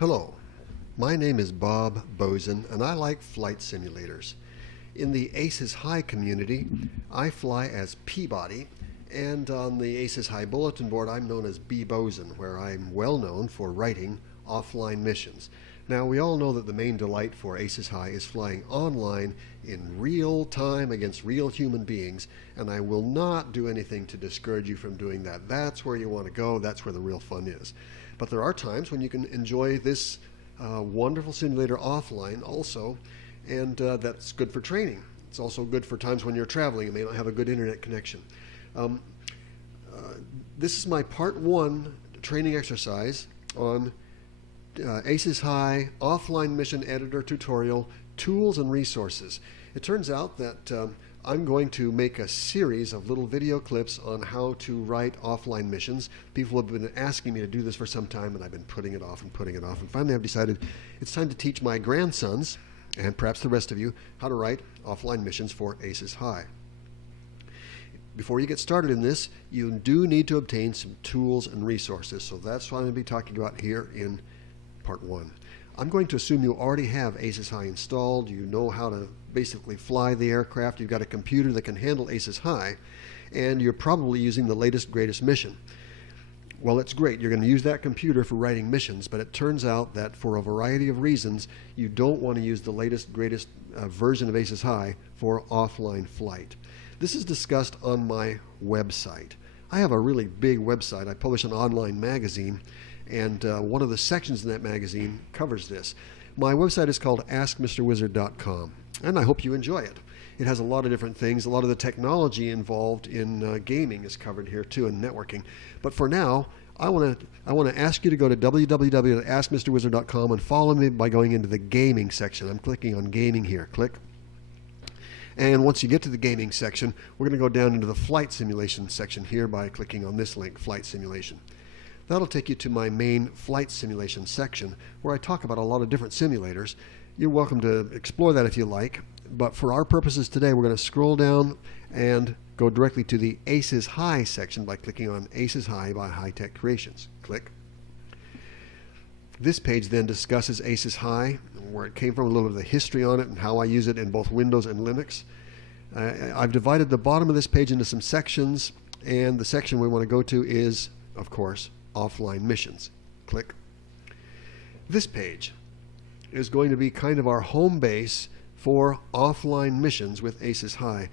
Hello, my name is Bob Bozen and I like flight simulators. In the Aces High community, I fly as Peabody, and on the Aces High bulletin board I'm known as B. Bozen, where I'm well known for writing offline missions. Now we all know that the main delight for Aces High is flying online in real time against real human beings, and I will not do anything to discourage you from doing that. That's where you want to go, that's where the real fun is. But there are times when you can enjoy this wonderful simulator offline also, and that's good for training. It's also good for times when you're traveling and may not have a good internet connection. This is my part 1 training exercise on Aces High offline mission editor tutorial, tools and resources. It turns out that I'm going to make a series of little video clips on how to write offline missions. People have been asking me to do this for some time, and I've been putting it off and putting it off. And finally I've decided it's time to teach my grandsons, and perhaps the rest of you, how to write offline missions for Aces High. Before you get started in this, you do need to obtain some tools and resources. So that's what I'm going to be talking about here in part 1. I'm going to assume you already have Aces High installed. You know how to basically fly the aircraft. You've got a computer that can handle Aces High, and you're probably using the latest, greatest mission. Well, it's great. You're going to use that computer for writing missions, but it turns out that for a variety of reasons, you don't want to use the latest, greatest version of Aces High for offline flight. This is discussed on my website. I have a really big website. I publish an online magazine, and one of the sections in that magazine covers this. My website is called AskMrWizard.com, and I hope you enjoy it. It has a lot of different things. A lot of the technology involved in gaming is covered here too, and networking. But for now, I want to ask you to go to www.askmrwizard.com and follow me by going into the gaming section. I'm clicking on gaming here. Click. And once you get to the gaming section, we're going to go down into the flight simulation section here by clicking on this link, Flight Simulation. That'll take you to my main flight simulation section, where I talk about a lot of different simulators. You're welcome to explore that if you like, but for our purposes today, we're going to scroll down and go directly to the Aces High section by clicking on Aces High by High Tech Creations. Click. This page then discusses Aces High, where it came from, a little bit of the history on it, and how I use it in both Windows and Linux. I've divided the bottom of this page into some sections, and the section we want to go to is, of course, offline missions. Click. This page is going to be kind of our home base for offline missions with Aces High.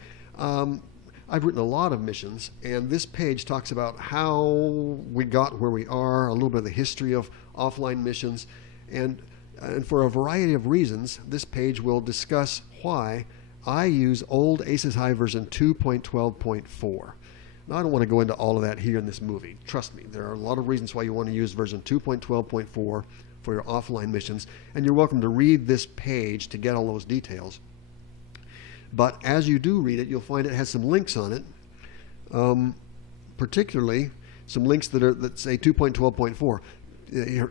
I've written a lot of missions, and this page talks about how we got where we are, a little bit of the history of offline missions, and for a variety of reasons, this page will discuss why I use old Aces High version 2.12.4. Now, I don't want to go into all of that here in this movie. Trust me, there are a lot of reasons why you want to use version 2.12.4 for your offline missions, and you're welcome to read this page to get all those details. But as you do read it, you'll find it has some links on it, particularly some links that say 2.12.4.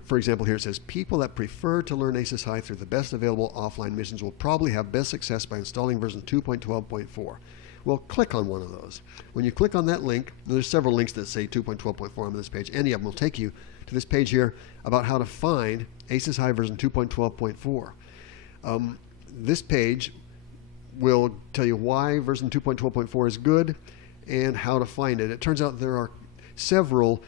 For example, here it says, people that prefer to learn Aces High through the best available offline missions will probably have best success by installing version 2.12.4. Well, click on one of those. When you click on that link, there's several links that say 2.12.4 on this page. Any of them will take you to this page here about how to find Aces High version 2.12.4. This page will tell you why version 2.12.4 is good and how to find it. It turns out there are several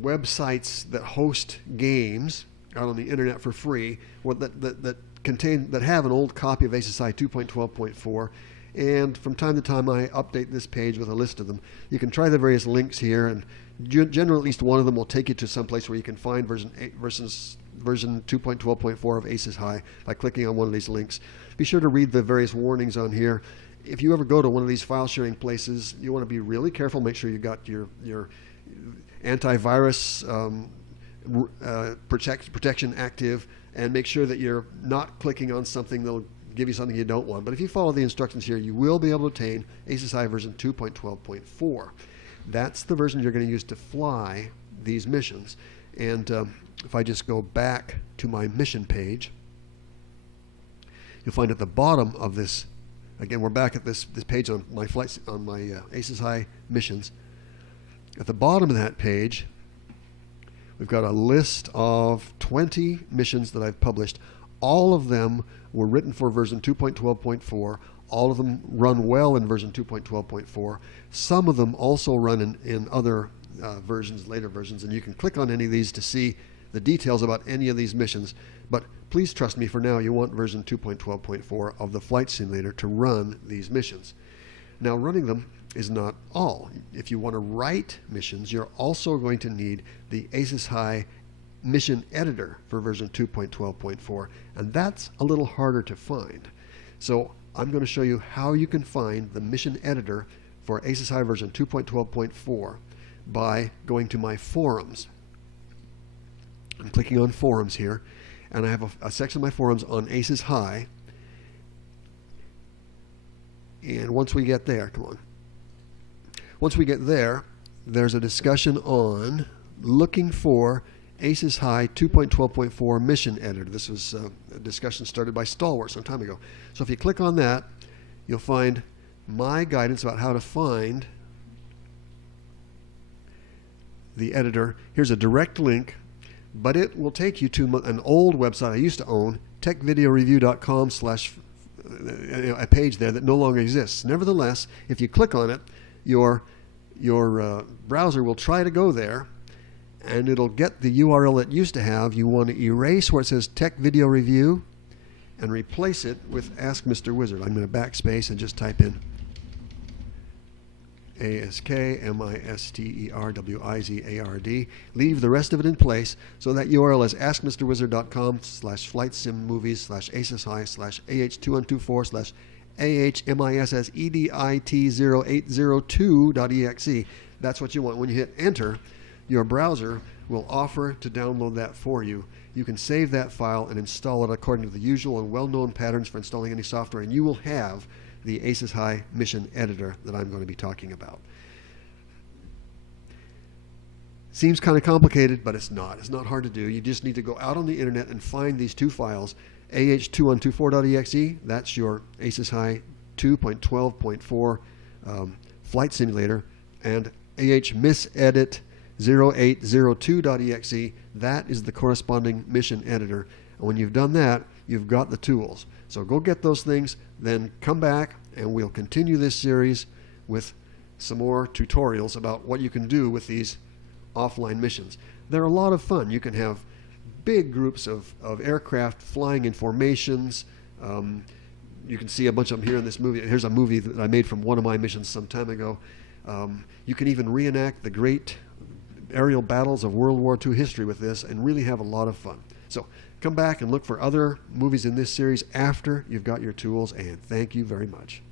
websites that host games out on the internet for free that have an old copy of Aces High 2.12.4. And from time to time I update this page with a list of them. You can try the various links here, and generally at least one of them will take you to some place where you can find version 2.12.4 of Aces High by clicking on one of these links. Be sure to read the various warnings on here. If you ever go to one of these file sharing places, you want to be really careful. Make sure you got your antivirus protection active, and make sure that you're not clicking on something that'll give you something you don't want. But if you follow the instructions here, you will be able to obtain Aces High version 2.12.4. That's the version you're going to use to fly these missions. And if I just go back to my mission page, you'll find at the bottom of this, again, we're back at this page on my flights, on my Aces High missions. At the bottom of that page, We've got a list of 20 missions that I've published. All of them were written for version 2.12.4. All of them run well in version 2.12.4. Some of them also run in other versions, later versions, and you can click on any of these to see the details about any of these missions. But please trust me, for now you want version 2.12.4 of the flight simulator to run these missions. Now, running them is not all. If you want to write missions, you're also going to need the ACES High mission editor for version 2.12.4, and that's a little harder to find. So I'm going to show you how you can find the mission editor for ACES High version 2.12.4 by going to my forums. I'm clicking on forums here, and I have a section of my forums on ACES High. And once we get there, come on. Once we get there, there's a discussion on looking for ACES High 2.12.4 mission editor. This was a discussion started by Stalwart some time ago. So if you click on that, you'll find my guidance about how to find the editor. Here's a direct link, but it will take you to an old website I used to own, techvideoreview.com/ a page there that no longer exists. Nevertheless, if you click on it, your browser will try to go there, and it'll get the URL it used to have. You want to erase where it says Tech Video Review and replace it with Ask Mr. Wizard. I'm going to backspace and just type in ASKMISTERWIZARD. Leave the rest of it in place, so that URL is askmrwizard.com/ACESHI/AH2124/AHMISSEDIT0802.exe. That's what you want. When you hit enter, your browser will offer to download that for you. You can save that file and install it according to the usual and well-known patterns for installing any software, and you will have the ACES High mission editor that I'm going to be talking about. Seems kind of complicated, but it's not. It's not hard to do. You just need to go out on the internet and find these two files, AH2124.exe, that's your ACES High 2.12.4 flight simulator, and AHMISSEDIT0802.exe, that is the corresponding mission editor. And when you've done that, you've got the tools. So go get those things, then come back, and we'll continue this series with some more tutorials about what you can do with these offline missions. They're a lot of fun. You can have big groups of aircraft flying in formations. You can see a bunch of them here in this movie. Here's a movie that I made from one of my missions some time ago. You can even reenact the great aerial battles of World War II history with this and really have a lot of fun. So come back and look for other movies in this series after you've got your tools, and thank you very much.